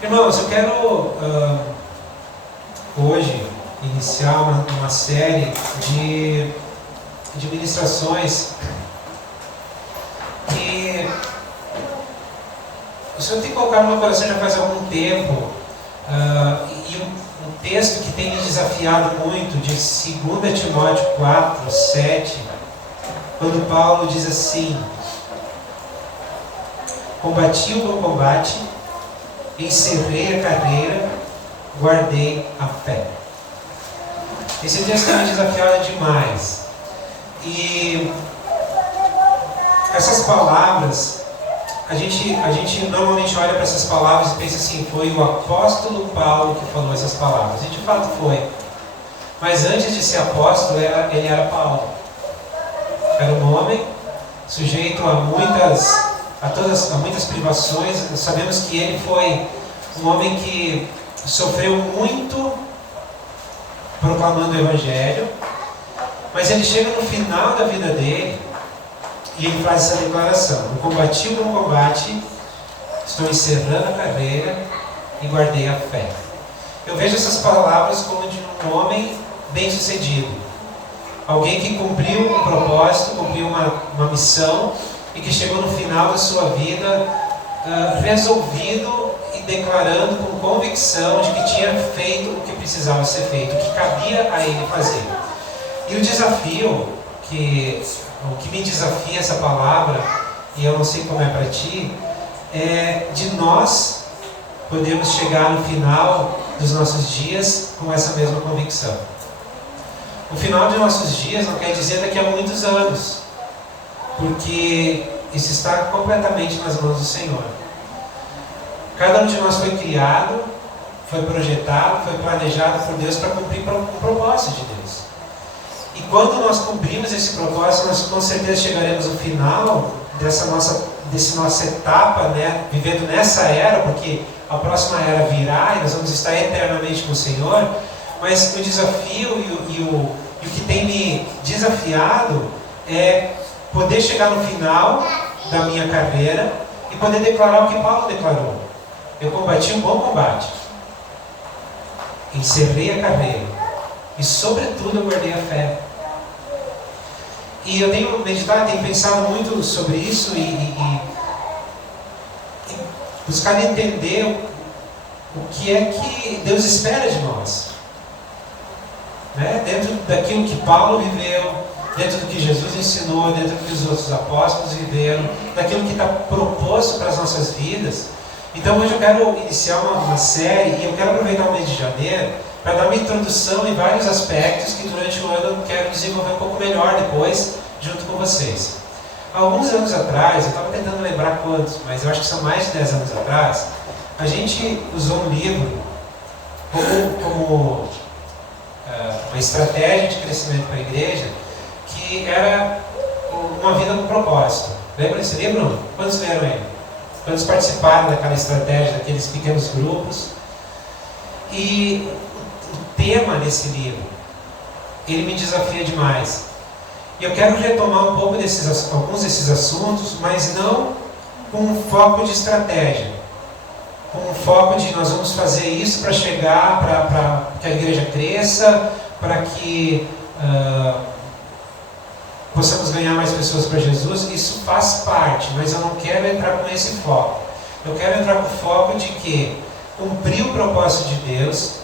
Irmãos, eu quero hoje iniciar uma série de ministrações que o Senhor tem colocado no meu coração já faz algum tempo, e um texto que tem me desafiado muito, de 2 Timóteo 4, 7, quando Paulo diz assim: combati o bom combate, encerrei a carreira, guardei a fé. Esse texto tem me desafiado demais. E essas palavras, a gente normalmente olha para essas palavras e pensa assim: foi o apóstolo Paulo que falou essas palavras. E de fato foi. Mas antes de ser apóstolo, ele era Paulo. Era um homem sujeito a muitas privações. Sabemos que ele foi um homem que sofreu muito proclamando o Evangelho, mas ele chega no final da vida dele e ele faz essa declaração: eu combati o bom combate, estou encerrando a carreira e guardei a fé. Eu vejo essas palavras como de um homem bem sucedido, alguém que cumpriu um propósito, cumpriu uma missão, e que chegou no final da sua vida resolvido e declarando com convicção de que tinha feito o que precisava ser feito, o que cabia a ele fazer. E o desafio, o que me desafia essa palavra, e eu não sei como é para ti, é de nós podermos chegar no final dos nossos dias com essa mesma convicção. O final de nossos dias não quer dizer daqui a muitos anos, porque isso está completamente nas mãos do Senhor. Cada um de nós foi criado, foi projetado, foi planejado por Deus para cumprir o propósito de Deus. E quando nós cumprimos esse propósito, nós com certeza chegaremos ao final dessa nossa etapa, né, vivendo nessa era, porque a próxima era virá e nós vamos estar eternamente com o Senhor. Mas o desafio e o que tem me desafiado é poder chegar no final da minha carreira e poder declarar o que Paulo declarou: eu combati um bom combate, encerrei a carreira e, sobretudo, eu guardei a fé. E eu tenho meditado, tenho pensado muito sobre isso e buscado entender o que é que Deus espera de nós, né? Dentro daquilo que Paulo viveu, dentro do que Jesus ensinou, dentro do que os outros apóstolos viveram, daquilo que está proposto para as nossas vidas. Então hoje eu quero iniciar uma série, e eu quero aproveitar o mês de janeiro para dar uma introdução em vários aspectos que durante o ano eu quero desenvolver um pouco melhor depois, junto com vocês. Há alguns anos atrás, eu estava tentando lembrar quantos, mas eu acho que são mais de 10 anos atrás, a gente usou um livro como uma estratégia de crescimento para a igreja, que era uma vida com propósito. Lembra desse livro? Quantos leram ele? Quantos participaram daquela estratégia, daqueles pequenos grupos? E o tema desse livro, ele me desafia demais. E eu quero retomar um pouco alguns desses assuntos, mas não com um foco de estratégia, com um foco de nós vamos fazer isso para chegar, para que a igreja cresça, para que possamos ganhar mais pessoas para Jesus. Isso faz parte, mas eu não quero entrar com esse foco. Eu quero entrar com o foco de que cumprir o propósito de Deus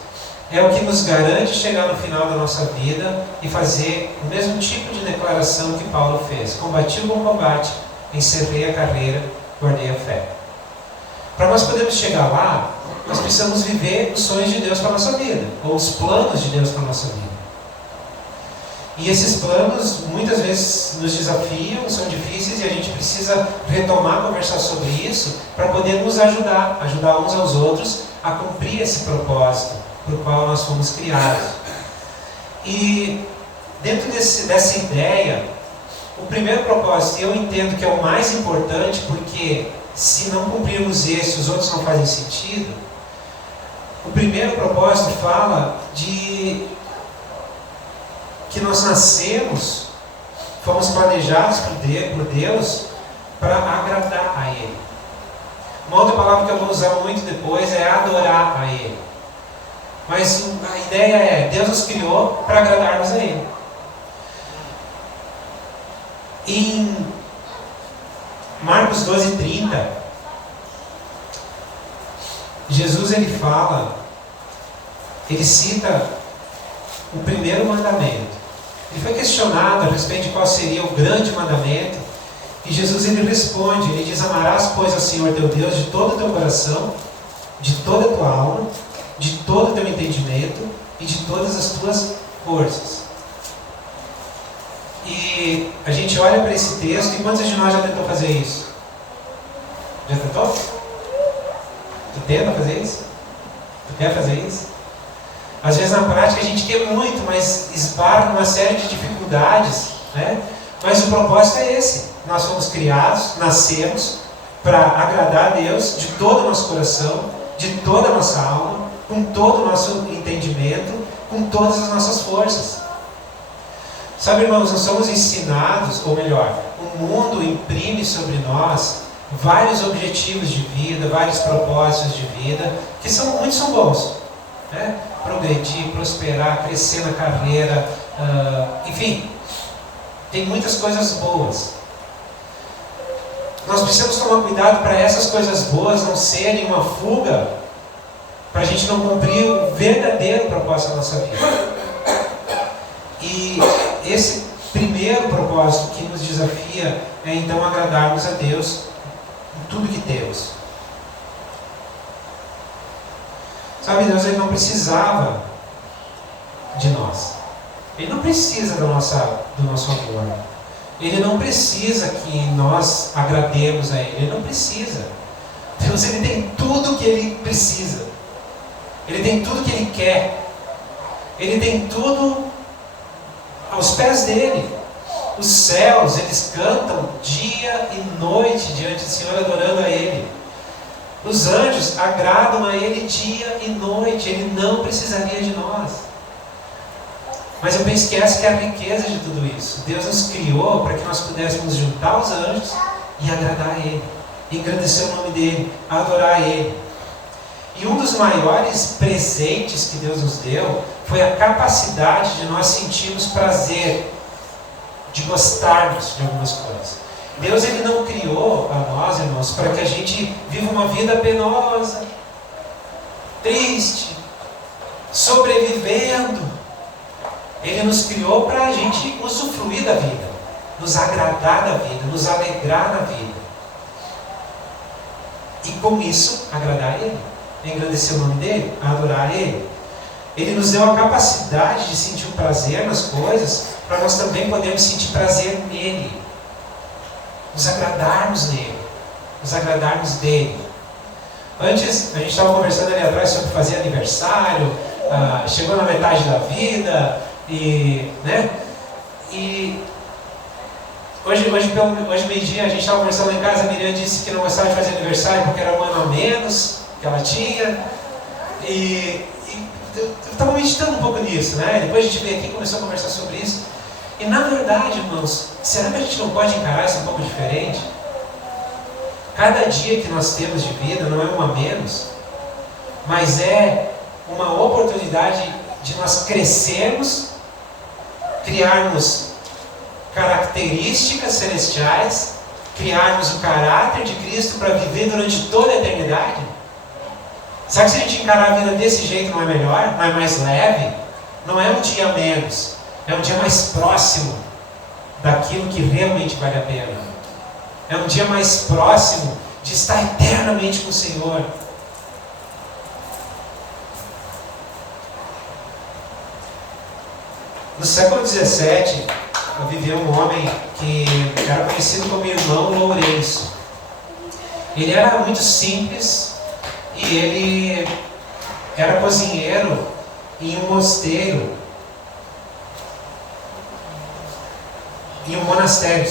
é o que nos garante chegar no final da nossa vida e fazer o mesmo tipo de declaração que Paulo fez: combati o bom combate, encerrei a carreira, guardei a fé. Para nós podermos chegar lá, nós precisamos viver os sonhos de Deus para a nossa vida, ou os planos de Deus para a nossa vida. E esses planos muitas vezes nos desafiam, são difíceis, e a gente precisa retomar, conversar sobre isso para poder nos ajudar uns aos outros a cumprir esse propósito para o qual nós fomos criados. E dentro dessa ideia, o primeiro propósito, eu entendo que é o mais importante, porque se não cumprirmos esse, os outros não fazem sentido. O primeiro propósito fala de que nós nascemos, fomos planejados por Deus para agradar a Ele. Uma outra palavra que eu vou usar muito depois é adorar a Ele. Mas a ideia é, Deus nos criou para agradarmos a Ele. Em Marcos 12:30, Jesus ele fala, ele cita o primeiro mandamento. Ele foi questionado a respeito de qual seria o grande mandamento, e Jesus ele responde, ele diz: amarás, pois, ao Senhor teu Deus de todo o teu coração, de toda a tua alma, de todo o teu entendimento e de todas as tuas forças. E a gente olha para esse texto, e quantos de nós já tentou fazer isso? Já tentou? Tu tenta fazer isso? Tu quer fazer isso? Às vezes na prática a gente quer muito, mas esbarra numa série de dificuldades, né? Mas o propósito é esse. Nós fomos criados, nascemos para agradar a Deus de todo o nosso coração, de toda a nossa alma, com todo o nosso entendimento, com todas as nossas forças. Sabe, irmãos, nós somos ensinados, ou melhor, o mundo imprime sobre nós vários objetivos de vida, vários propósitos de vida, que muitos são bons, né? Progredir, prosperar, crescer na carreira, enfim, tem muitas coisas boas. Nós precisamos tomar cuidado para essas coisas boas não serem uma fuga, para a gente não cumprir o verdadeiro propósito da nossa vida. E esse primeiro propósito que nos desafia é então agradarmos a Deus em tudo que temos. Sabe, Deus ele não precisava de nós. Ele não precisa do nosso amor. Ele não precisa que nós agrademos a Ele. Ele não precisa. Deus ele tem tudo o que Ele precisa. Ele tem tudo o que Ele quer. Ele tem tudo aos pés dele. Os céus, eles cantam dia e noite diante do Senhor, adorando a Ele. Os anjos agradam a Ele dia e noite. Ele não precisaria de nós. Mas eu penso que essa que é a riqueza de tudo isso. Deus nos criou para que nós pudéssemos juntar os anjos e agradar a Ele, engrandecer o nome dEle, adorar a Ele. E um dos maiores presentes que Deus nos deu foi a capacidade de nós sentirmos prazer, de gostarmos de algumas coisas. Deus ele não criou a nós, irmãos, para que a gente viva uma vida penosa, triste, sobrevivendo. Ele nos criou para a gente usufruir da vida, nos agradar da vida, nos alegrar na vida. E com isso, agradar a Ele, engrandecer o nome dEle, adorar a Ele. Ele nos deu a capacidade de sentir o prazer nas coisas, para nós também podermos sentir prazer nele. Nos agradarmos nele, nos agradarmos dEle. Antes, a gente estava conversando ali atrás sobre fazer aniversário, chegou na metade da vida, né? E hoje meio-dia, a gente estava conversando lá em casa, a Miriam disse que não gostava de fazer aniversário porque era um ano a menos que ela tinha. E eu estava meditando um pouco nisso, né? Depois a gente veio aqui e começou a conversar sobre isso. E na verdade, irmãos, será que a gente não pode encarar isso um pouco diferente? Cada dia que nós temos de vida não é um a menos, mas é uma oportunidade de nós crescermos, criarmos características celestiais, criarmos o caráter de Cristo para viver durante toda a eternidade. Será que se a gente encarar a vida desse jeito não é melhor? Não é mais leve? Não é um dia a menos, é um dia mais próximo daquilo que realmente vale a pena. É um dia mais próximo de estar eternamente com o Senhor. No século XVII, viveu um homem que era conhecido como Irmão Lourenço. Ele era muito simples e ele era cozinheiro em um mosteiro, em um monastério,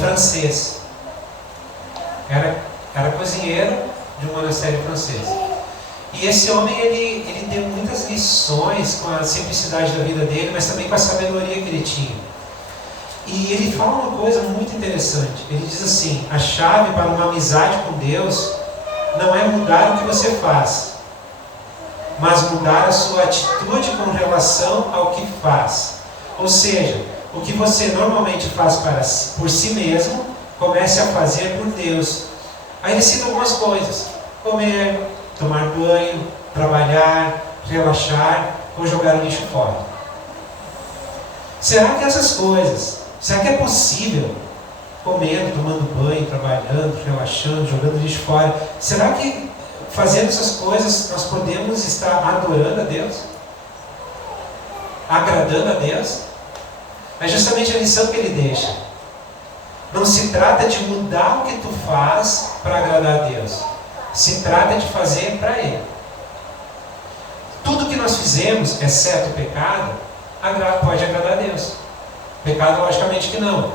francês. Era cozinheiro de um monastério francês. E esse homem, ele deu muitas lições com a simplicidade da vida dele, mas também com a sabedoria que ele tinha. E ele fala uma coisa muito interessante. Ele diz assim: a chave para uma amizade com Deus não é mudar o que você faz, mas mudar a sua atitude com relação ao que faz. Ou seja, o que você normalmente faz por si mesmo, comece a fazer por Deus. Aí ele cita algumas coisas: comer, tomar banho, trabalhar, relaxar ou jogar o lixo fora. Será que essas coisas, será que é possível, comendo, tomando banho, trabalhando, relaxando, jogando lixo fora, será que fazendo essas coisas nós podemos estar adorando a Deus? Agradando a Deus? É justamente a lição que ele deixa. Não se trata de mudar o que tu faz para agradar a Deus. Se trata de fazer para Ele. Tudo que nós fizemos, exceto o pecado, pode agradar a Deus. Pecado, logicamente que não.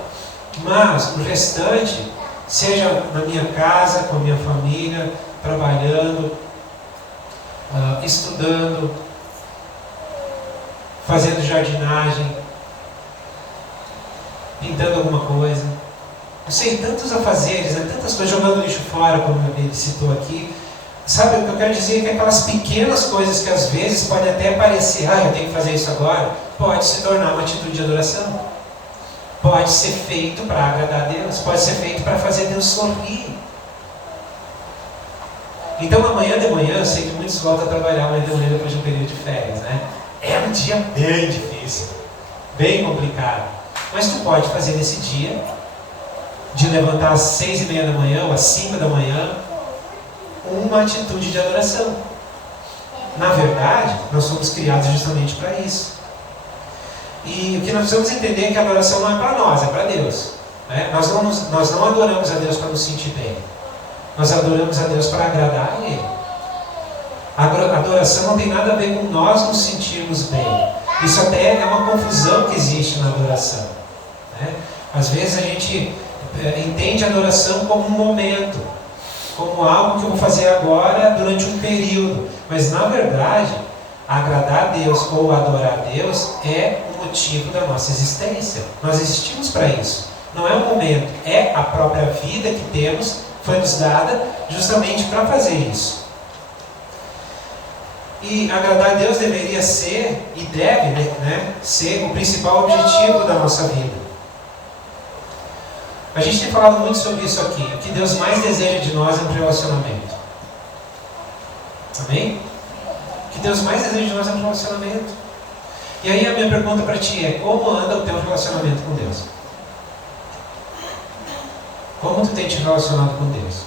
Mas o restante, seja na minha casa, com a minha família, trabalhando, estudando, fazendo jardinagem, pintando alguma coisa. Eu sei, tantos afazeres, né? Tantas coisas, jogando lixo fora, como ele citou aqui. Sabe, o que eu quero dizer é que aquelas pequenas coisas que às vezes podem até parecer, eu tenho que fazer isso agora, pode se tornar uma atitude de adoração. Pode ser feito para agradar a Deus, pode ser feito para fazer Deus sorrir. Então amanhã de manhã, eu sei que muitos voltam a trabalhar amanhã de manhã depois de um período de férias, né? É um dia bem difícil, bem complicado. Mas tu pode fazer nesse dia, de levantar às 6:30 da manhã ou às 5 da manhã, uma atitude de adoração. Na verdade, nós somos criados justamente para isso. E o que nós precisamos entender é que a adoração não é para nós, é para Deus. Né? Nós não adoramos a Deus para nos sentir bem. Nós adoramos a Deus para agradar a Ele. A adoração não tem nada a ver com nós nos sentirmos bem. Isso até é uma confusão que existe na adoração. Né? Às vezes a gente entende a adoração como um momento, como algo que eu vou fazer agora durante um período. Mas na verdade, agradar a Deus ou adorar a Deus é o motivo da nossa existência. Nós existimos para isso. Não é um momento, é a própria vida que temos, foi nos dada justamente para fazer isso. E agradar a Deus deveria ser, e deve, né, ser o principal objetivo da nossa vida. A gente tem falado muito sobre isso aqui. O que Deus mais deseja de nós é um relacionamento. Amém? O que Deus mais deseja de nós é um relacionamento. E aí a minha pergunta para ti é: como anda o teu relacionamento com Deus? Como tu tem te relacionado com Deus?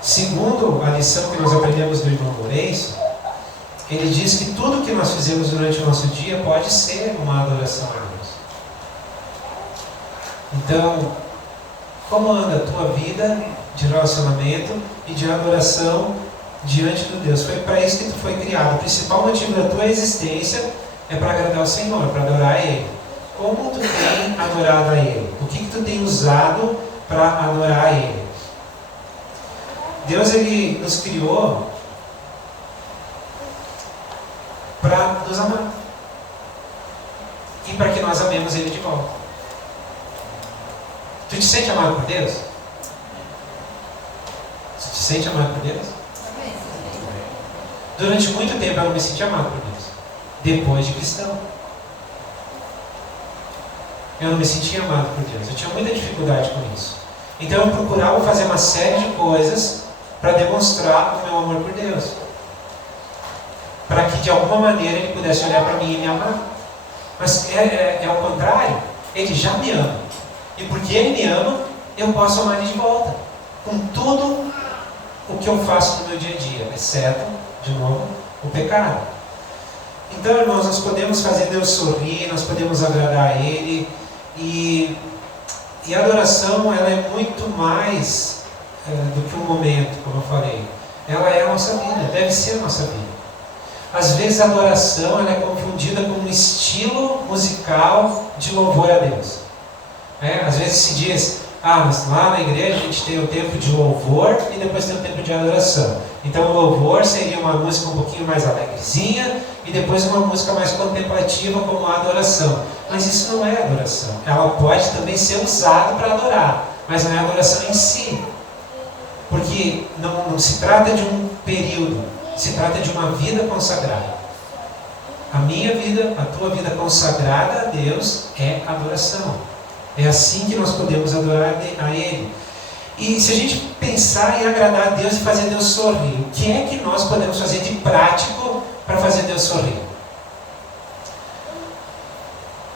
Segundo a lição que nós aprendemos do irmão Lourenço, ele diz que tudo que nós fizemos durante o nosso dia pode ser uma adoração a Deus. Então, como anda a tua vida de relacionamento e de adoração diante de Deus? Foi para isso que tu foi criado. O principal motivo da tua existência é para agradar o Senhor, para adorar a Ele. Como tu tem adorado a Ele? O que tu tem usado para adorar a Ele? Deus, Ele nos criou para nos amar e para que nós amemos Ele de volta. Tu te sente amado por Deus? Tu te sente amado por Deus? Durante muito tempo eu não me senti amado por Deus. Depois de cristão, eu não me sentia amado por Deus. Eu tinha muita dificuldade com isso. Então eu procurava fazer uma série de coisas para demonstrar o meu amor por Deus, para que de alguma maneira Ele pudesse olhar para mim e me amar. Mas é ao contrário. Ele já me ama. E porque Ele me ama, eu posso amar Ele de volta, com tudo o que eu faço no meu dia a dia, exceto, de novo, o pecado. Então, irmãos, nós podemos fazer Deus sorrir, nós podemos agradar a Ele, e a adoração, ela é muito mais do que um momento, como eu falei. Ela é a nossa vida, deve ser a nossa vida. Às vezes a adoração, ela é confundida com um estilo musical de louvor a Deus. Às vezes se diz, mas lá na igreja a gente tem o tempo de louvor e depois tem o tempo de adoração. Então o louvor seria uma música um pouquinho mais alegrezinha e depois uma música mais contemplativa como a adoração. Mas isso não é adoração. Ela pode também ser usada para adorar, mas não é adoração em si. Porque não se trata de um período, se trata de uma vida consagrada. A minha vida, a tua vida consagrada a Deus é adoração. É assim que nós podemos adorar a Ele. E se a gente pensar em agradar a Deus e fazer Deus sorrir, o que é que nós podemos fazer de prático para fazer Deus sorrir?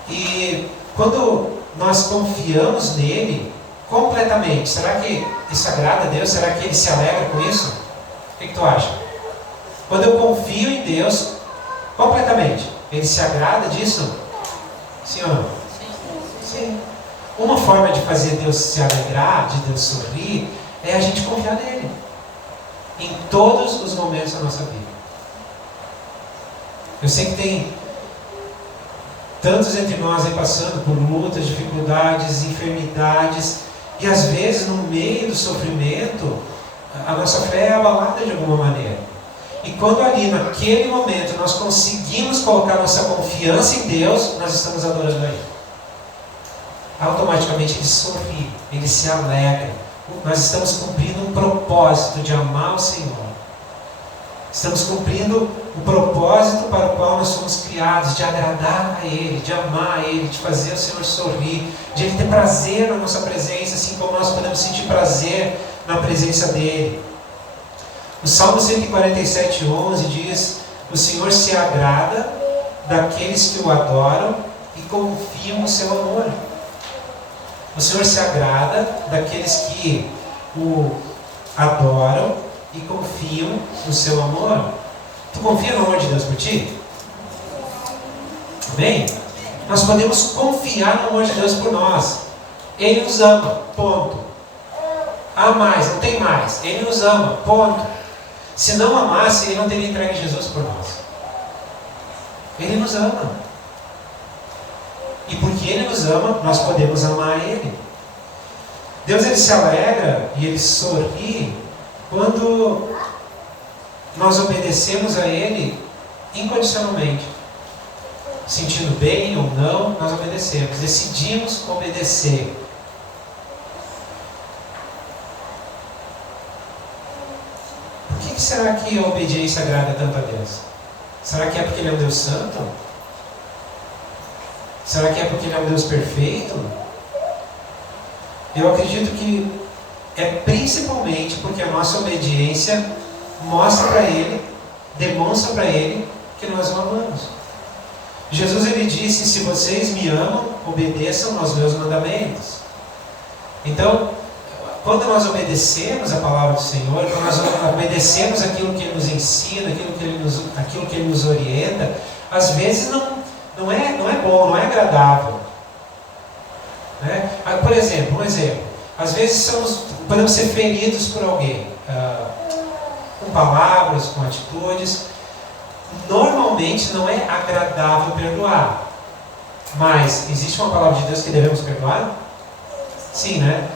E quando nós confiamos nele completamente, será que isso agrada a Deus? Será que Ele se alegra com isso? O que tu acha? Quando eu confio em Deus completamente, Ele se agrada disso? Sim ou não? Sim. Uma forma de fazer Deus se alegrar, de Deus sorrir, é a gente confiar nele em todos os momentos da nossa vida. Eu sei que tem tantos entre nós aí passando por lutas, dificuldades, enfermidades, e às vezes no meio do sofrimento a nossa fé é abalada de alguma maneira. E quando ali naquele momento nós conseguimos colocar nossa confiança em Deus, nós estamos adorando a Ele. Automaticamente Ele sorri, Ele se alegra. Nós estamos cumprindo um propósito de amar o Senhor. Estamos cumprindo o propósito para o qual nós somos criados, de agradar a Ele, de amar a Ele, de fazer o Senhor sorrir, de Ele ter prazer na nossa presença, assim como nós podemos sentir prazer na presença dEle. O Salmo 147:11 diz: o Senhor se agrada daqueles que o adoram e confiam no seu amor. O Senhor se agrada daqueles que o adoram e confiam no seu amor. Tu confia no amor de Deus por ti? Amém? Nós podemos confiar no amor de Deus por nós. Ele nos ama, ponto. Há mais, não tem mais. Ele nos ama, ponto. Se não amasse, Ele não teria entregue Jesus por nós. Ele nos ama. E porque Ele nos ama, nós podemos amar Ele. Deus, Ele se alegra e Ele sorri quando nós obedecemos a Ele incondicionalmente. Sentindo bem ou não, nós obedecemos. Decidimos obedecer. Por que será que a obediência agrada tanto a Deus? Será que é porque Ele é um Deus santo? Será que é porque Ele é um Deus perfeito? Eu acredito que é principalmente porque a nossa obediência mostra para Ele, demonstra para Ele que nós o amamos. Jesus, Ele disse: se vocês me amam, obedeçam aos meus mandamentos. Então, quando nós obedecemos a palavra do Senhor, quando nós obedecemos aquilo que Ele nos ensina, aquilo que Ele nos orienta, às vezes não é bom, não é agradável. Né? Por exemplo, um exemplo. Às vezes podemos ser feridos por alguém, com palavras, com atitudes. Normalmente não é agradável perdoar. Mas existe uma palavra de Deus que devemos perdoar? Sim, né?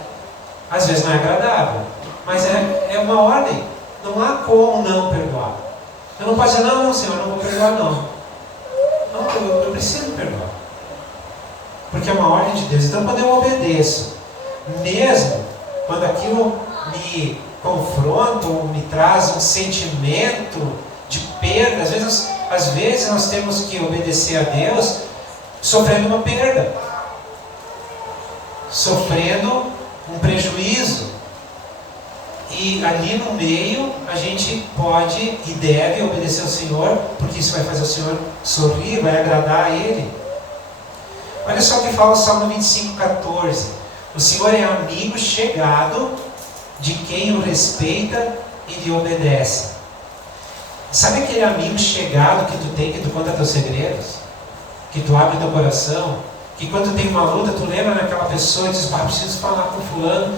Às vezes não é agradável, mas é uma ordem. Não há como não perdoar. Eu não posso dizer: não, Senhor, não vou perdoar não. Não, eu preciso perdoar. Porque é uma ordem de Deus. Então quando eu obedeço, mesmo quando aquilo me confronta ou me traz um sentimento de perda, às vezes nós temos que obedecer a Deus sofrendo uma perda, sofrendo um prejuízo. E ali no meio a gente pode e deve obedecer ao Senhor, porque isso vai fazer o Senhor sorrir, vai agradar a Ele. Olha só o que fala o Salmo 25:14. O Senhor é amigo chegado de quem o respeita e lhe obedece. Sabe aquele amigo chegado que tu tem, que tu conta teus segredos? Que tu abre teu coração? Que quando tem uma luta, tu lembra daquela pessoa e diz: preciso falar com fulano,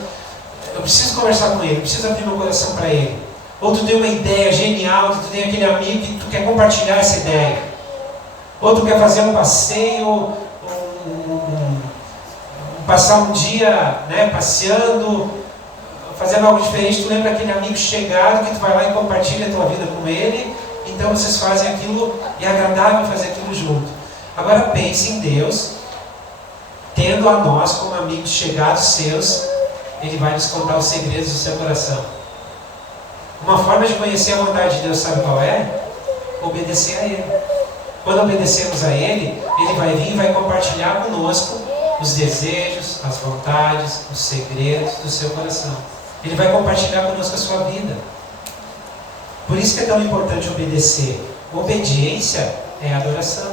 eu preciso conversar com ele, preciso abrir meu coração para ele. Ou tu tem uma ideia genial, que tu tem aquele amigo que tu quer compartilhar essa ideia. Ou tu quer fazer um passeio, um passar um dia, né, passeando, fazendo algo diferente. Tu lembra aquele amigo chegado que tu vai lá e compartilha a tua vida com ele. Então vocês fazem aquilo e é agradável fazer aquilo junto. Agora pense em Deus, tendo a nós como amigos chegados seus, Ele vai nos contar os segredos do seu coração. Uma forma de conhecer a vontade de Deus, sabe qual é? Obedecer a Ele. Quando obedecemos a Ele, Ele vai vir e vai compartilhar conosco os desejos, as vontades, os segredos do seu coração. Ele vai compartilhar conosco a sua vida. Por isso que é tão importante obedecer. Obediência é adoração.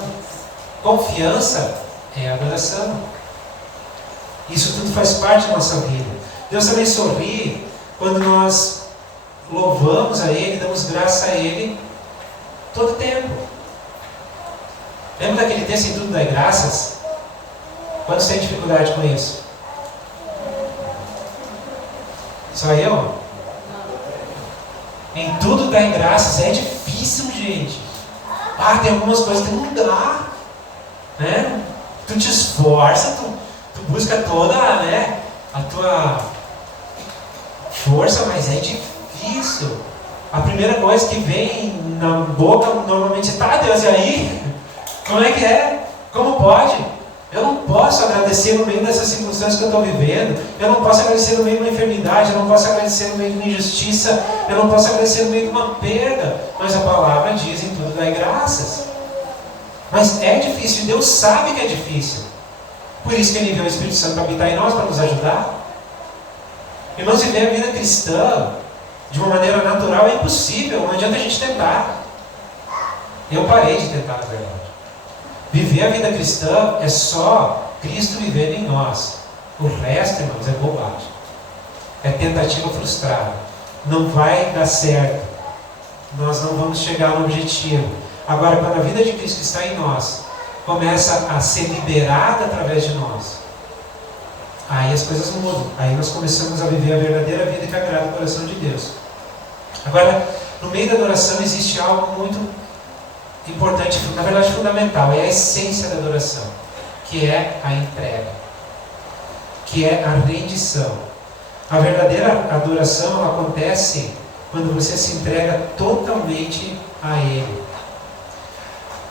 Confiança é adoração. Isso tudo faz parte da nossa vida. Deus também sorri quando nós louvamos a Ele, damos graça a Ele todo tempo. Lembra daquele texto em tudo dai graças? Quantos têm dificuldade com isso? Só eu? Em tudo dai graças. É difícil, gente. Tem algumas coisas que não dá, né? Tu te esforça, tu busca toda, né, a tua força, mas é difícil. A primeira coisa que vem na boca normalmente é: Deus, e aí? Como é que é? Como pode? Eu não posso agradecer no meio dessas circunstâncias que eu estou vivendo. Eu não posso agradecer no meio de uma enfermidade. Eu não posso agradecer no meio de uma injustiça. Eu não posso agradecer no meio de uma perda. Mas a palavra diz: em tudo dai graças. Mas é difícil. Deus sabe que é difícil. Por isso que Ele enviou o Espírito Santo para habitar em nós, para nos ajudar. Irmãos, viver a vida cristã de uma maneira natural é impossível. Não adianta a gente tentar. Eu parei de tentar, na verdade. Viver a vida cristã é só Cristo vivendo em nós. O resto, irmãos, é bobagem. É tentativa frustrada. Não vai dar certo. Nós não vamos chegar no objetivo. Agora, quando a vida de Cristo está em nós começa a ser liberada através de nós, aí as coisas mudam. Aí nós começamos a viver a verdadeira vida que agrada o coração de Deus. Agora, no meio da adoração existe algo muito importante, na verdade fundamental, é a essência da adoração, que é a entrega, que é a rendição. A verdadeira adoração ela acontece quando você se entrega totalmente a Ele.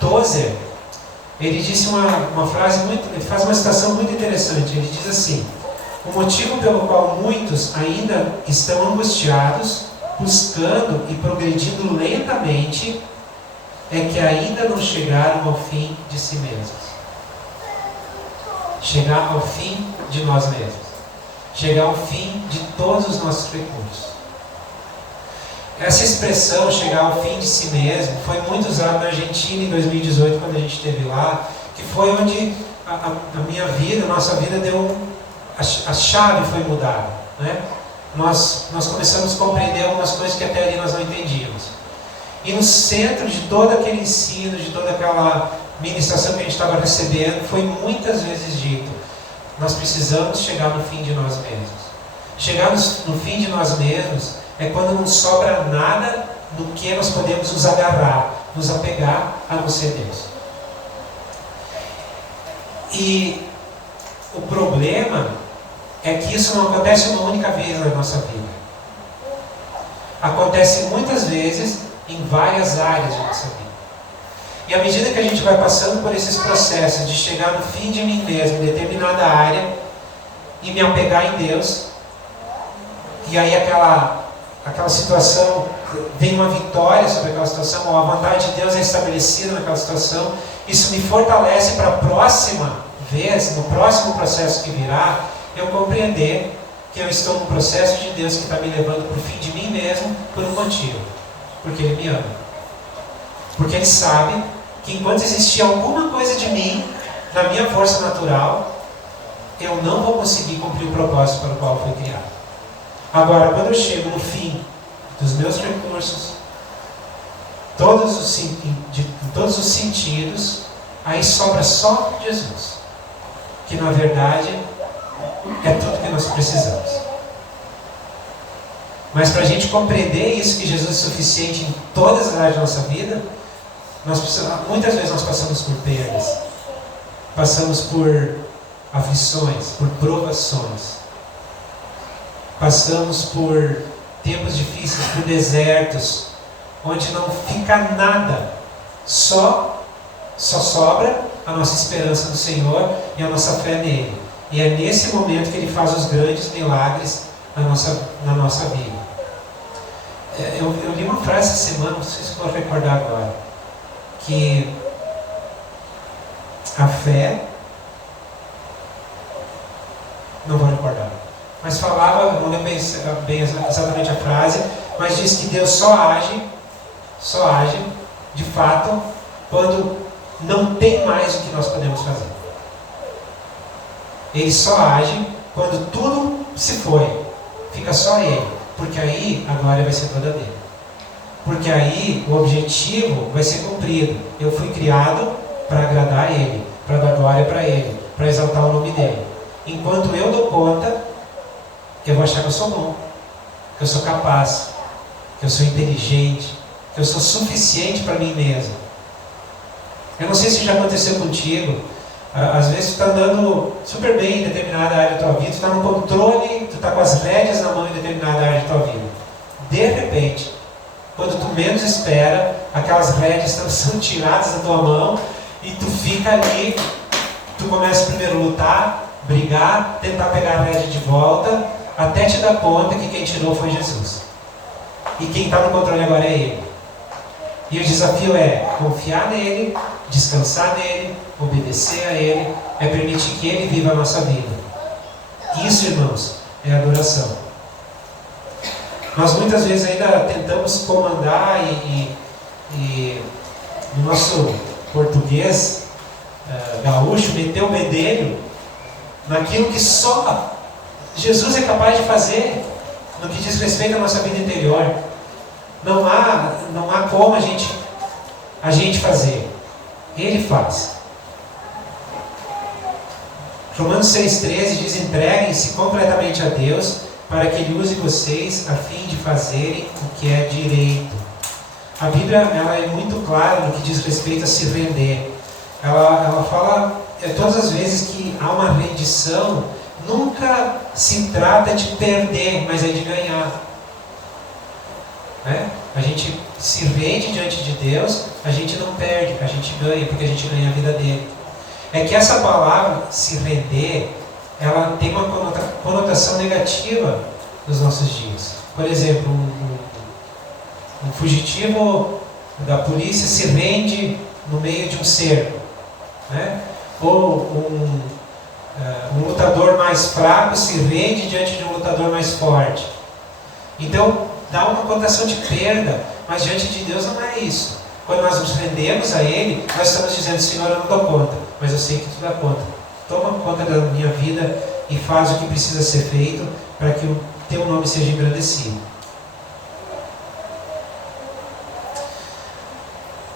Tozer, ele disse uma frase ele faz uma citação muito interessante. Ele diz assim: o motivo pelo qual muitos ainda estão angustiados, buscando e progredindo lentamente, é que ainda não chegaram ao fim de si mesmos. Chegar ao fim de nós mesmos. Chegar ao fim de todos os nossos recursos. Essa expressão, chegar ao fim de si mesmo, foi muito usada na Argentina em 2018, quando a gente esteve lá, que foi onde a minha vida, a nossa vida a chave foi mudada, né? Nós começamos a compreender algumas coisas que até ali nós não entendíamos. E no centro de todo aquele ensino, de toda aquela ministração que a gente estava recebendo, foi muitas vezes dito: nós precisamos chegar no fim de nós mesmos. Chegar no fim de nós mesmos é quando não sobra nada do que nós podemos nos agarrar, nos apegar a não ser Deus. E o problema é que isso não acontece uma única vez na nossa vida. Acontece muitas vezes em várias áreas de nossa vida. E à medida que a gente vai passando por esses processos de chegar no fim de mim mesmo, em determinada área, e me apegar em Deus, e aí aquela situação, vem uma vitória sobre aquela situação, ou a vontade de Deus é estabelecida naquela situação, isso me fortalece para a próxima vez, no próximo processo que virá, eu compreender que eu estou num processo de Deus que está me levando para o fim de mim mesmo por um motivo. Porque Ele me ama. Porque Ele sabe que enquanto existir alguma coisa de mim, na minha força natural, eu não vou conseguir cumprir o propósito para o qual eu fui criado. Agora, quando eu chego no fim dos meus recursos, de todos os sentidos, aí sobra só Jesus, que na verdade é tudo que nós precisamos. Mas para a gente compreender isso, que Jesus é suficiente em todas as áreas da nossa vida, muitas vezes nós passamos por perdas, passamos por aflições, por provações. Passamos por tempos difíceis, por desertos, onde não fica nada, só sobra a nossa esperança no Senhor e a nossa fé nele. E é nesse momento que Ele faz os grandes milagres na nossa vida. Eu li uma frase essa semana, não sei se vou recordar agora, que a fé, não vou recordar, mas falava, não lembro bem exatamente a frase, mas diz que Deus só age de fato quando não tem mais o que nós podemos fazer. Ele só age quando tudo se foi, fica só Ele, porque aí a glória vai ser toda dele, porque aí o objetivo vai ser cumprido. Eu fui criado para agradar a Ele, para dar glória para Ele, para exaltar o nome dele. Enquanto eu dou conta, eu vou achar que eu sou bom, que eu sou capaz, que eu sou inteligente, que eu sou suficiente para mim mesmo. Eu não sei se já aconteceu contigo. Às vezes tu está andando super bem em determinada área da tua vida, tu está no controle, tu está com as rédeas na mão em determinada área da tua vida. De repente, quando tu menos espera, aquelas rédeas são tiradas da tua mão e tu fica ali, tu começa primeiro a lutar, brigar, tentar pegar a rédea de volta, até te dar conta que quem tirou foi Jesus. E quem está no controle agora é Ele. E o desafio é confiar nele, descansar nele, obedecer a Ele, é permitir que Ele viva a nossa vida. Isso, irmãos, é adoração. Nós muitas vezes ainda tentamos comandar e no nosso português gaúcho, meter o bedelho naquilo que só Jesus é capaz de fazer, no que diz respeito à nossa vida interior. Não há como a gente fazer. Ele faz. Romanos 6,13 diz: entreguem-se completamente a Deus, para que Ele use vocês a fim de fazerem o que é direito. A Bíblia ela é muito clara no que diz respeito a se render. Ela fala todas as vezes que há uma rendição, nunca se trata de perder, mas é de ganhar. Né? A gente se rende diante de Deus, a gente não perde, a gente ganha, porque a gente ganha a vida dele. É que essa palavra, se render, ela tem uma conotação negativa nos nossos dias. Por exemplo, um fugitivo da polícia se rende no meio de um cerco, né? Ou um lutador mais fraco se rende diante de um lutador mais forte. Então, dá uma conotação de perda, mas diante de Deus não é isso. Quando nós nos rendemos a Ele, nós estamos dizendo: Senhor, eu não dou conta, mas eu sei que Tu dá conta. Toma conta da minha vida e faz o que precisa ser feito para que o Teu nome seja engrandecido.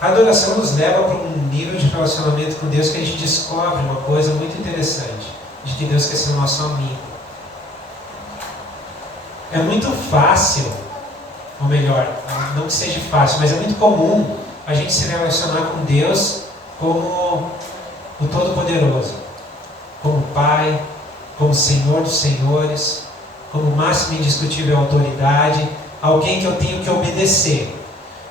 A adoração nos leva para um nível de relacionamento com Deus que a gente descobre uma coisa muito interessante, de que Deus quer ser nosso amigo. É muito fácil, ou melhor, não que seja fácil, mas é muito comum a gente se relacionar com Deus como o Todo-Poderoso, como Pai, como Senhor dos Senhores, como máxima indiscutível autoridade, alguém que eu tenho que obedecer.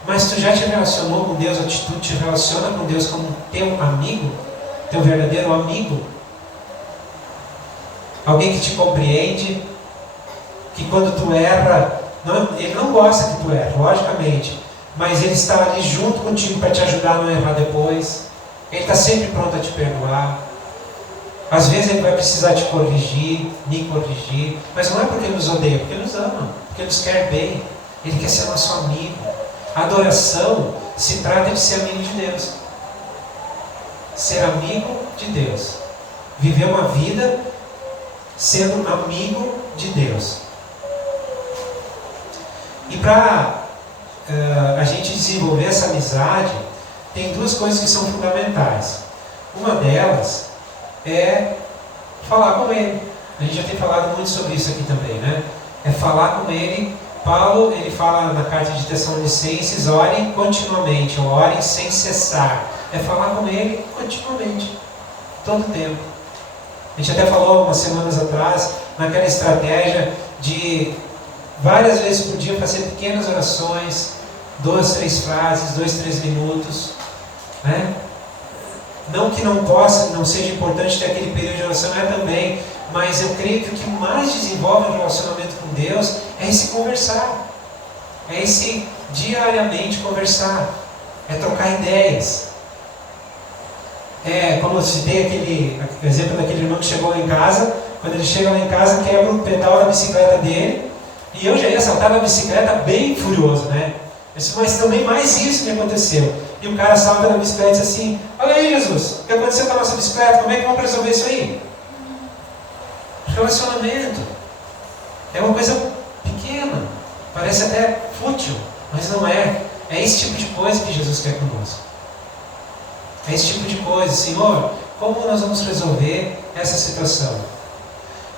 Mas tu já te relacionou com Deus, ou tu te relaciona com Deus como teu amigo, teu verdadeiro amigo? Alguém que te compreende, que quando tu erra, ele não gosta que tu erre, logicamente, mas ele está ali junto contigo para te ajudar a não errar depois. Ele está sempre pronto a te perdoar. Às vezes ele vai precisar te corrigir, me corrigir, mas não é porque ele nos odeia, porque ele nos ama, porque ele nos quer bem. Ele quer ser nosso amigo. A adoração se trata de ser amigo de Deus. Ser amigo de Deus. Viver uma vida sendo amigo de Deus. E para a gente desenvolver essa amizade, tem duas coisas que são fundamentais. Uma delas é falar com Ele. A gente já tem falado muito sobre isso aqui também, né? É falar com Ele. Paulo, ele fala na carta de Tessalonicenses: orem continuamente, ou orem sem cessar. É falar com Ele continuamente, todo tempo. A gente até falou umas semanas atrás, naquela estratégia de várias vezes por dia fazer pequenas orações, 2, 3 frases, 2, 3 minutos, né? Não que não possa, não seja importante ter aquele período de oração, é também, mas eu creio que o que mais desenvolve o relacionamento com Deus é esse conversar, é esse diariamente conversar, é trocar ideias. Como eu citei aquele exemplo daquele irmão que chegou lá em casa, quando ele chega lá em casa, quebra o pedal da bicicleta dele, e eu já ia saltar na bicicleta bem furioso, né? Mas também mais isso me aconteceu. E o cara salta na bicicleta e diz assim: olha aí, Jesus, o que aconteceu com a nossa bicicleta? Como é que vamos resolver isso aí? Relacionamento é uma coisa pequena, parece até fútil, mas não é. É esse tipo de coisa que Jesus quer conosco. É esse tipo de coisa. Senhor, como nós vamos resolver essa situação?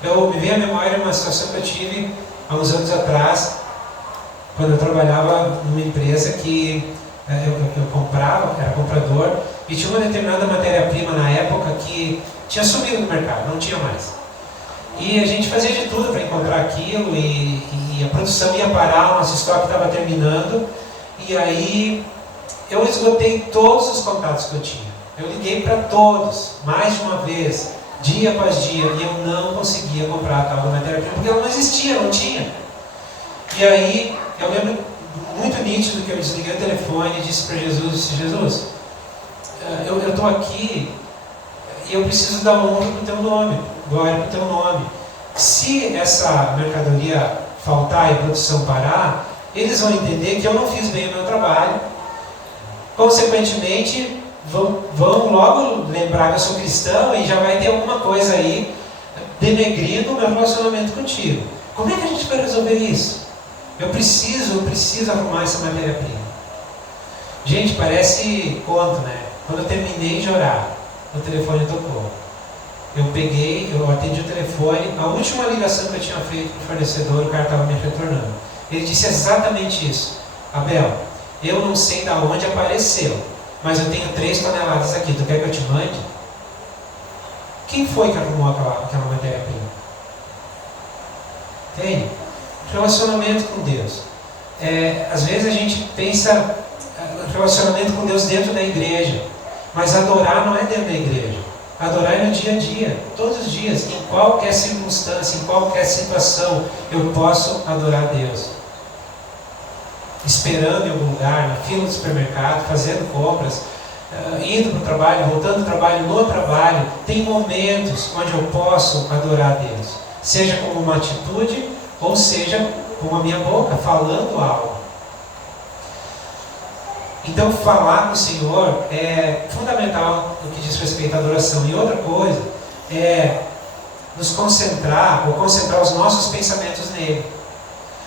Me vem à memória uma situação que eu tive há uns anos atrás, quando eu trabalhava numa empresa que eu comprava, era comprador, e tinha uma determinada matéria-prima na época que tinha sumido no mercado, não tinha mais. E a gente fazia de tudo para encontrar aquilo, e a produção ia parar, o nosso estoque estava terminando, e aí eu esgotei todos os contatos que eu tinha. Eu liguei para todos, mais de uma vez, dia após dia, e eu não conseguia comprar a tal da matéria-prima, porque ela não existia, não tinha. E aí, eu lembro muito nítido que eu desliguei o telefone e disse para Jesus, Jesus, eu estou aqui e eu preciso dar honra para o teu nome, glória para o teu nome. Se essa mercadoria faltar e a produção parar, eles vão entender que eu não fiz bem o meu trabalho. Consequentemente, vão logo lembrar que eu sou cristão e já vai ter alguma coisa aí denegrindo o meu relacionamento contigo. Como é que a gente vai resolver isso? Eu preciso arrumar essa matéria-prima. Gente, parece conto, né? Quando eu terminei de orar, o telefone tocou. Eu atendi o telefone, a última ligação que eu tinha feito para o fornecedor, o cara estava me retornando. Ele disse exatamente isso: Abel, eu não sei de onde apareceu, mas eu tenho 3 toneladas aqui, tu quer que eu te mande? Quem foi que arrumou aquela matéria-prima? Entende? Relacionamento com Deus. Às vezes a gente pensa relacionamento com Deus dentro da igreja, mas adorar não é dentro da igreja. Adorar é no dia a dia, todos os dias, em qualquer circunstância, em qualquer situação, eu posso adorar a Deus. Esperando em algum lugar, na fila do supermercado, fazendo compras, indo para o trabalho, voltando do trabalho, no trabalho, tem momentos onde eu posso adorar a Deus, seja como uma atitude, ou seja, com a minha boca, falando algo. Então, falar com o Senhor é fundamental no que diz respeito à adoração. E outra coisa é nos concentrar, ou concentrar os nossos pensamentos nele.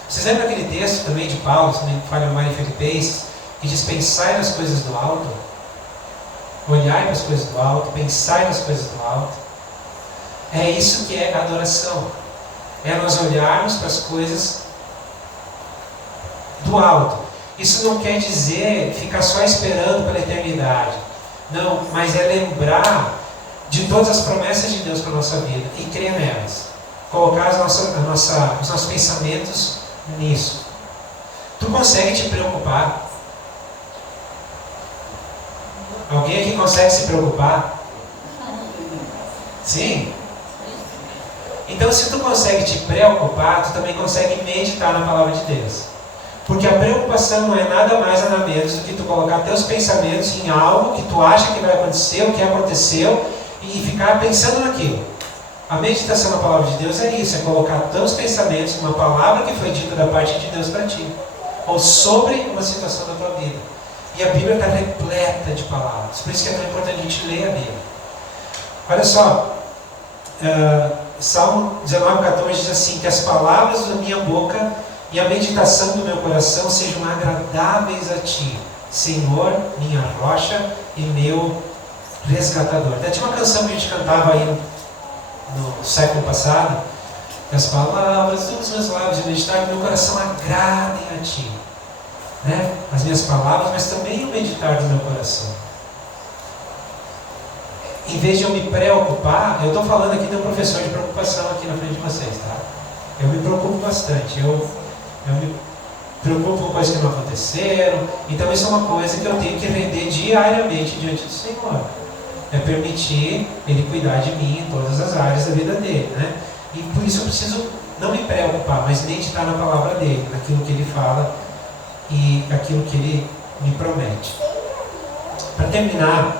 Vocês lembram aquele texto também de Paulo, se não falha mais em Filipenses, que diz: pensai nas coisas do alto, olhai para as coisas do alto, pensai nas coisas do alto. É isso que é adoração. É nós olharmos para as coisas do alto. Isso não quer dizer ficar só esperando pela eternidade. Não, mas é lembrar de todas as promessas de Deus para a nossa vida e crer nelas. Colocar os nossos pensamentos nisso. Tu consegue te preocupar? Alguém aqui consegue se preocupar? Sim? Então, se tu consegue te preocupar, tu também consegue meditar na palavra de Deus. Porque a preocupação não é nada mais nada menos do que tu colocar teus pensamentos em algo que tu acha que vai acontecer, o que aconteceu, e ficar pensando naquilo. A meditação na palavra de Deus é isso, é colocar teus pensamentos numa palavra que foi dita da parte de Deus para ti, ou sobre uma situação da tua vida. E a Bíblia está repleta de palavras, por isso que é tão importante a gente ler a Bíblia. Olha só, Salmo 19,14 diz assim: que as palavras da minha boca e a meditação do meu coração sejam agradáveis a ti, Senhor, minha rocha e meu resgatador. Até tinha uma canção que a gente cantava aí no século passado: que as palavras dos meus lábios e meditar do meu coração agradem a ti, né? As minhas palavras, mas também o meditar do meu coração. em vez de eu me preocupar, eu estou falando aqui de um professor de preocupação aqui na frente de vocês, tá? Eu me preocupo bastante, eu me preocupo com coisas que não aconteceram, então isso é uma coisa que eu tenho que render diariamente diante do Senhor. É permitir Ele cuidar de mim em todas as áreas da vida dele, né? E por isso eu preciso não me preocupar, mas meditar na palavra dele, naquilo que ele fala e aquilo que ele me promete. Para terminar,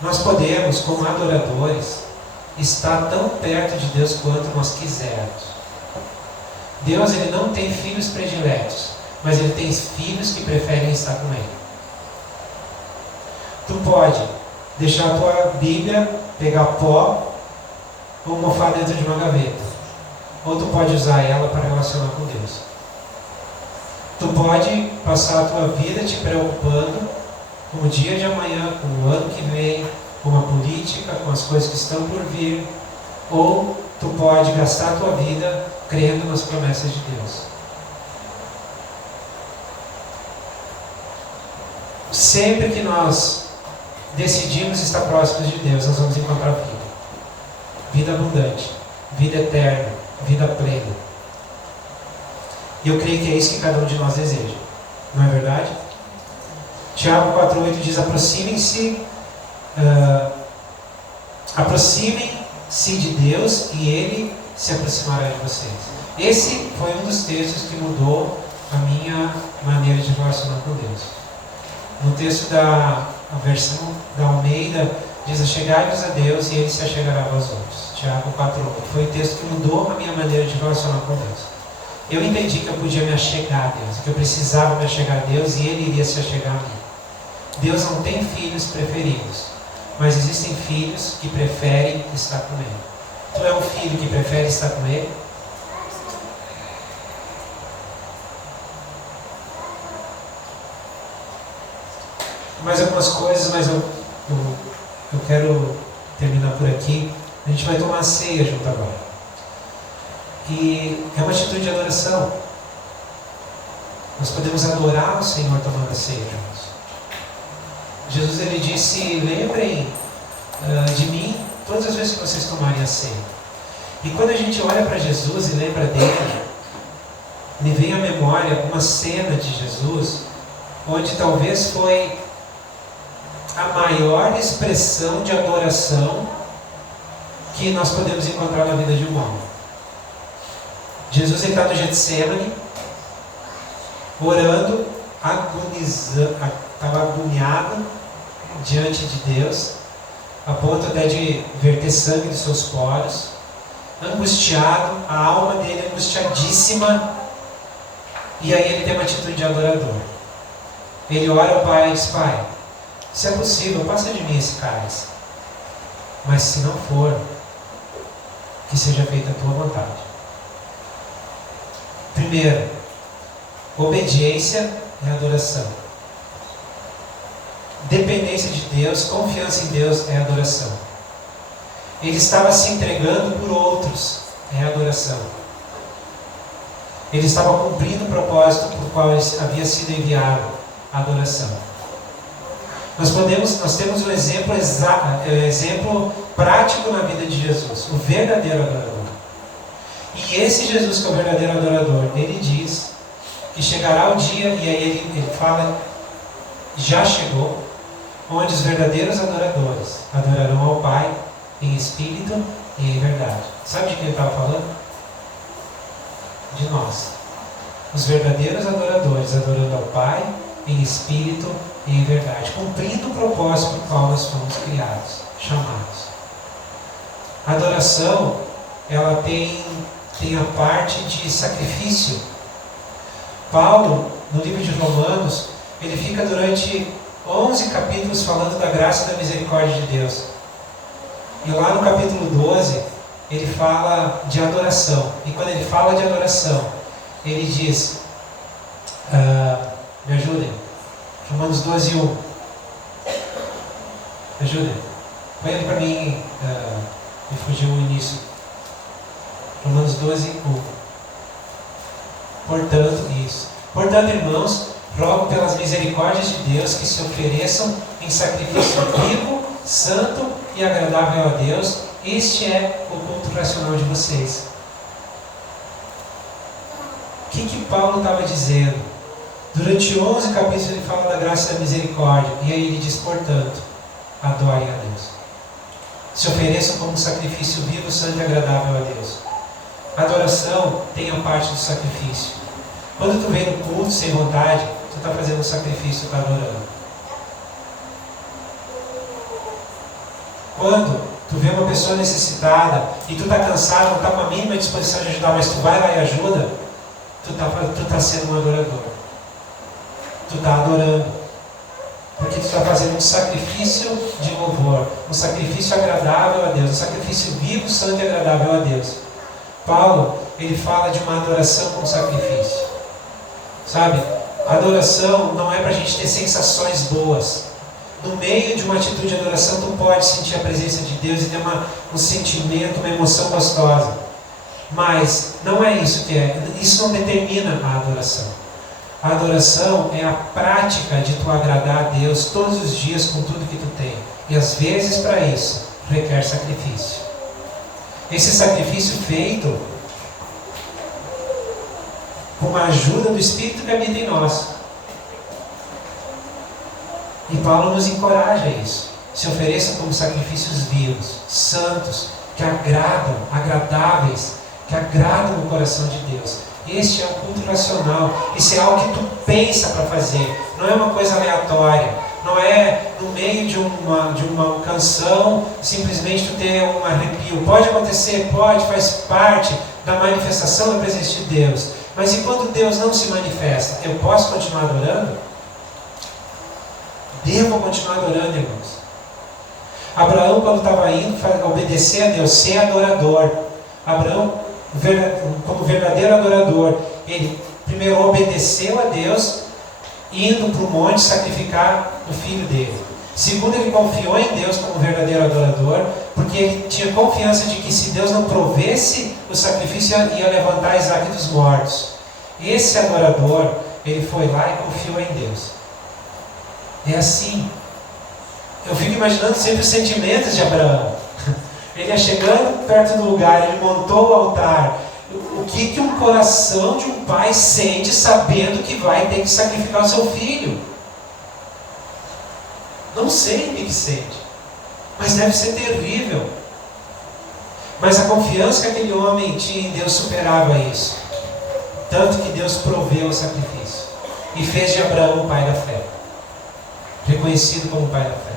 nós podemos, como adoradores, estar tão perto de Deus quanto nós quisermos. Deus, Ele não tem filhos prediletos, mas Ele tem filhos que preferem estar com Ele. Tu pode deixar a tua Bíblia, pegar pó ou mofar dentro de uma gaveta. Ou tu pode usar ela para relacionar com Deus. Tu pode passar a tua vida te preocupando com o dia de amanhã, com o ano que vem, com a política, com as coisas que estão por vir. Ou tu pode gastar a tua vida crendo nas promessas de Deus. Sempre que nós decidimos estar próximos de Deus, nós vamos encontrar vida. Vida abundante, vida eterna, vida plena. E eu creio que é isso que cada um de nós deseja. Não é verdade? Tiago 4,8 diz: aproximem-se de Deus e Ele se aproximará de vocês. Esse foi um dos textos que mudou a minha maneira de relacionar com Deus. No texto da versão da Almeida, diz: achegai-vos a Deus e Ele se achegará a vós outros. Tiago 4,8. Foi o texto que mudou a minha maneira de relacionar com Deus. Eu entendi que eu podia me achegar a Deus, que eu precisava me achegar a Deus e Ele iria se achegar a mim. Deus não tem filhos preferidos, mas existem filhos que preferem estar com Ele. Tu é um filho que prefere estar com Ele? Mais algumas coisas, mas eu quero terminar por aqui. A gente vai tomar a ceia junto agora. E é uma atitude de adoração. Nós podemos adorar o Senhor tomando a ceia juntos. Jesus, Ele disse: lembrem de mim todas as vezes que vocês tomarem a ceia. E quando a gente olha para Jesus e lembra dele, me vem à memória uma cena de Jesus, onde talvez foi a maior expressão de adoração que nós podemos encontrar na vida de um homem. Jesus está no Getsemane, orando, estava agoniado diante de Deus, a ponto até de verter sangue dos seus poros, angustiado, a alma dele angustiadíssima, e aí ele tem uma atitude de adorador. Ele ora ao Pai e diz: Pai, se é possível, passa de mim esse cálice, mas se não for, que seja feita a tua vontade. Primeiro, obediência é adoração. Dependência de Deus, confiança em Deus é adoração. Ele estava se entregando por outros, é adoração. Ele estava cumprindo o propósito por qual ele havia sido enviado, adoração. Nós temos um exemplo prático na vida de Jesus, o verdadeiro adorador. E esse Jesus que é o verdadeiro adorador, ele diz que chegará o dia, e aí ele fala, já chegou, onde os verdadeiros adoradores adorarão ao Pai em espírito e em verdade. Sabe de quem ele estava falando? De nós. Os verdadeiros adoradores adorando ao Pai em espírito e em verdade, cumprindo o propósito por qual nós fomos criados, chamados. A adoração, ela tem a parte de sacrifício. Paulo, no livro de Romanos, ele fica durante 11 capítulos falando da graça e da misericórdia de Deus. E lá no capítulo 12, ele fala de adoração. E quando ele fala de adoração, ele diz, me ajudem, Romanos 12, 1. Me ajudem. Põe ali para mim, me fugiu o início. Romanos 12, 1. Portanto, irmãos, rogo pelas misericórdias de Deus que se ofereçam em sacrifício vivo santo e agradável a Deus, este é o culto racional de vocês. O que Paulo estava dizendo? Durante 11 capítulos ele fala da graça e da misericórdia, e aí ele diz, portanto, adorem a Deus. Se ofereçam como um sacrifício vivo, santo e agradável a Deus. A adoração tem a parte do sacrifício. Quando tu vem no culto sem vontade, tu está fazendo um sacrifício, tu está adorando. Quando tu vê uma pessoa necessitada e tu está cansado, não está com a mínima disposição de ajudar, mas tu vai lá e ajuda, tu está sendo um adorador. Tu está adorando. Porque tu está fazendo um sacrifício de louvor, um sacrifício agradável a Deus, um sacrifício vivo, santo e agradável a Deus. Paulo, ele fala de uma adoração com sacrifício. Sabe? A adoração não é para a gente ter sensações boas. No meio de uma atitude de adoração, tu pode sentir a presença de Deus e ter um sentimento, uma emoção gostosa. Mas não é isso que é. Isso não determina a adoração. A adoração é a prática de tu agradar a Deus todos os dias com tudo que tu tem. E às vezes para isso requer sacrifício. Esse sacrifício feito com a ajuda do Espírito que habita em nós. E Paulo nos encoraja a isso. Se ofereçam como sacrifícios vivos, santos, que agradam, agradáveis, que agradam o coração de Deus. Este é o culto racional. Isso é algo que tu pensa para fazer. Não é uma coisa aleatória. Não é no meio de uma canção simplesmente tu ter um arrepio. Pode acontecer, pode, faz parte da manifestação da presença de Deus. Mas enquanto Deus não se manifesta, eu posso continuar adorando? Devo continuar adorando, irmãos. Abraão, quando estava indo obedecer a Deus, ser adorador. Abraão, como verdadeiro adorador, ele primeiro obedeceu a Deus, indo para o monte sacrificar o filho dele. Segundo, ele confiou em Deus como verdadeiro adorador, porque ele tinha confiança de que se Deus não provesse o sacrifício, ia levantar Isaac dos mortos. Esse adorador, ele foi lá e confiou em Deus. É assim. Eu fico imaginando sempre os sentimentos de Abraão. Ele ia chegando perto do lugar, ele montou o altar. O que um coração de um pai sente sabendo que vai ter que sacrificar o seu filho? Não sei o que sente, mas deve ser terrível. Mas a confiança que aquele homem tinha em Deus superava isso. Tanto que Deus proveu o sacrifício e fez de Abraão o pai da fé, reconhecido como pai da fé,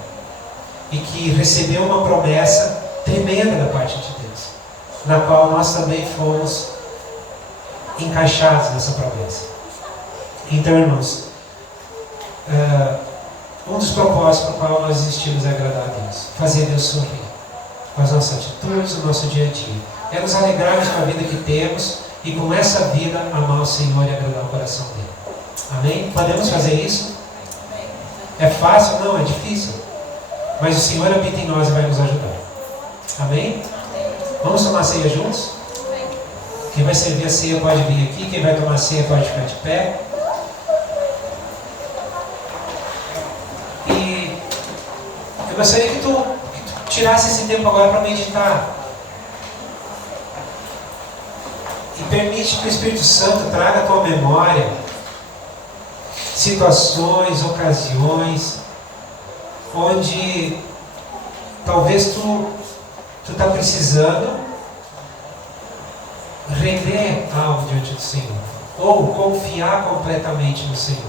e que recebeu uma promessa tremenda da parte de Deus, na qual nós também fomos encaixados nessa promessa. Então, irmãos, um dos propósitos para o qual nós existimos é agradar a Deus, fazer Deus sorrir com as nossas atitudes, o nosso dia a dia. É nos alegrarmos com a vida que temos e com essa vida amar o Senhor e agradar o coração dele. Amém? Podemos fazer isso? É fácil? Não, é difícil. Mas o Senhor habita em nós e vai nos ajudar. Amém? Vamos tomar ceia juntos? Quem vai servir a ceia pode vir aqui. Quem vai tomar a ceia pode ficar de pé. E eu gostaria que tu tirasse esse tempo agora para meditar. E permite que o Espírito Santo traga à tua memória situações, ocasiões, onde talvez tu está precisando render algo diante do Senhor, ou confiar completamente no Senhor.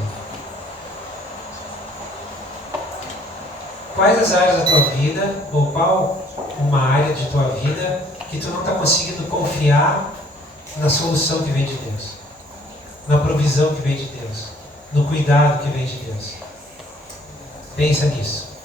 Quais as áreas da tua vida, ou qual uma área de tua vida que tu não está conseguindo confiar na solução que vem de Deus, na provisão que vem de Deus, no cuidado que vem de Deus? Pensa nisso.